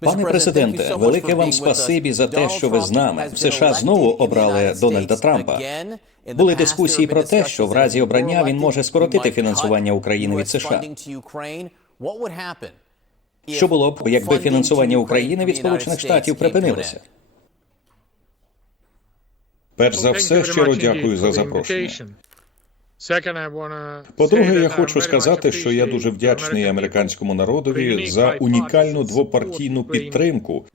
Пане President, thank you президенте, so much велике for вам being with us. спасибі за те, що ви з нами. has been США знову обрали Дональда Трампа. again. In the Були дискусії про те, що в разі обрання він може скоротити фінансування України від США. funding to Ukraine. What would happen if Що було б, якби фінансування України від from the United Сполучених Штатів припинилося? Перш за все, щиро дякую за запрошення. По-друге, я хочу сказати, що я дуже вдячний американському народові за унікальну двопартійну підтримку,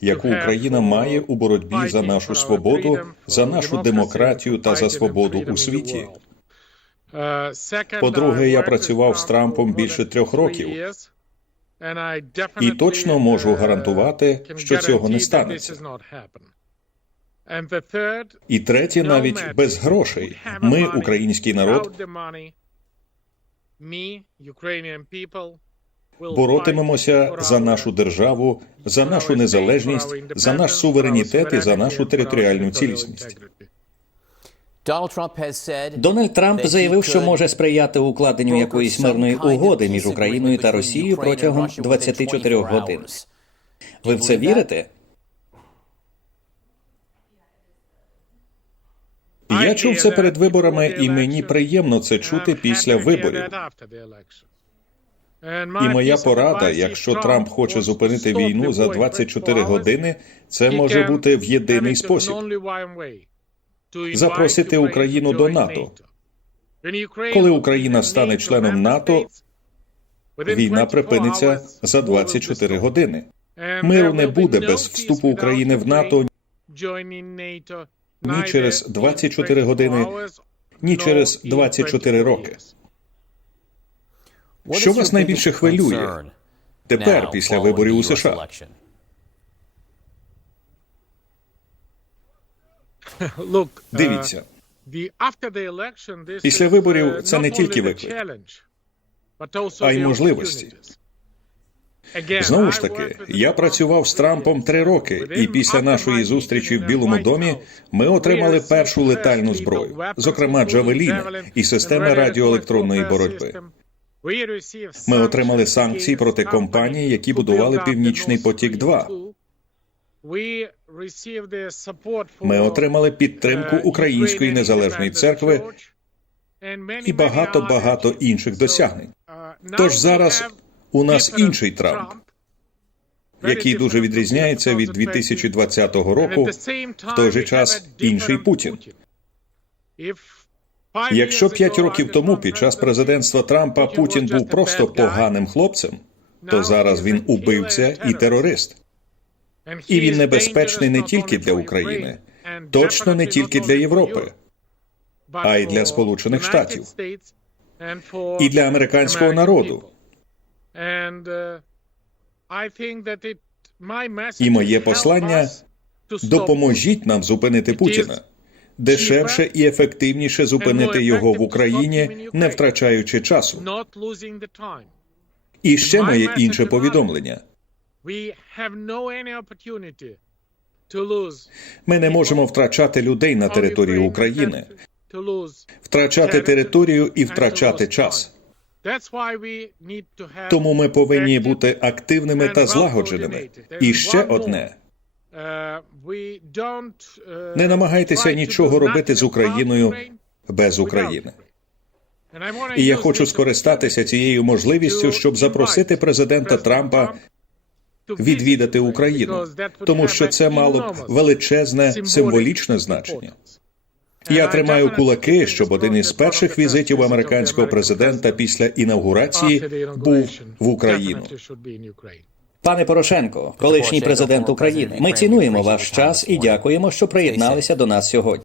яку Україна має у боротьбі за нашу свободу, за нашу демократію та за свободу у світі. По-друге, я працював з Трампом більше трьох років. І точно можу гарантувати, що цього не станеться. І третє, навіть без грошей, ми, український народ, боротимемося за нашу державу, за нашу незалежність, за наш суверенітет і за нашу територіальну цілісність. Donald Trump Дональд Трамп заявив, що може сприяти укладенню якоїсь мирної угоди між Україною та Росією протягом Russia within 24 24 годин. Ви в це вірите? Я чув це перед виборами, і мені приємно це чути після виборів. І моя порада, якщо Трамп хоче зупинити війну за 24 години, це може бути в єдиний спосіб. запросити Україну до НАТО. Коли Україна стане членом НАТО, війна припиниться за 24 години. Миру не буде без вступу України в НАТО ні через 24 години, ні через 24 роки. Що вас найбільше хвилює тепер, після виборів у США? Дивіться, Після Після виборів це не тільки виклик, а й можливості. Знову ж таки, я працював з Трампом три роки, і після нашої зустрічі в Білому домі ми отримали першу летальну зброю, зокрема Джавеліни і системи радіоелектронної боротьби. Ми отримали санкції проти компаній, які будували Північний потік 2 Ми отримали підтримку Української незалежної церкви і багато багато інших досягнень. Тож зараз у нас інший Трамп, який дуже відрізняється від 2020 року, в той же час інший Путін. Якщо п'ять років тому під час президентства Трампа Путін був просто поганим хлопцем, то зараз він убивця і терорист. І він небезпечний не тільки для України, точно не тільки для Європи, а й для Сполучених Штатів і для американського народу. І моє послання Допоможіть нам зупинити Путіна. Дешевше і ефективніше зупинити його в Україні, не втрачаючи часу. І ще моє інше повідомлення: ми не можемо втрачати людей на території України, втрачати територію і втрачати час. Тому ми повинні бути активними та злагодженими. І ще одне: не намагайтеся нічого робити з Україною без України. І я хочу скористатися цією можливістю, щоб запросити президента Трампа відвідати Україну, тому що це мало б величезне символічне значення. Я тримаю кулаки, щоб один із перших візитів американського президента після інаугурації був в Україну. Пане Порошенко, колишній президент України, ми цінуємо ваш час і дякуємо, що приєдналися до нас сьогодні.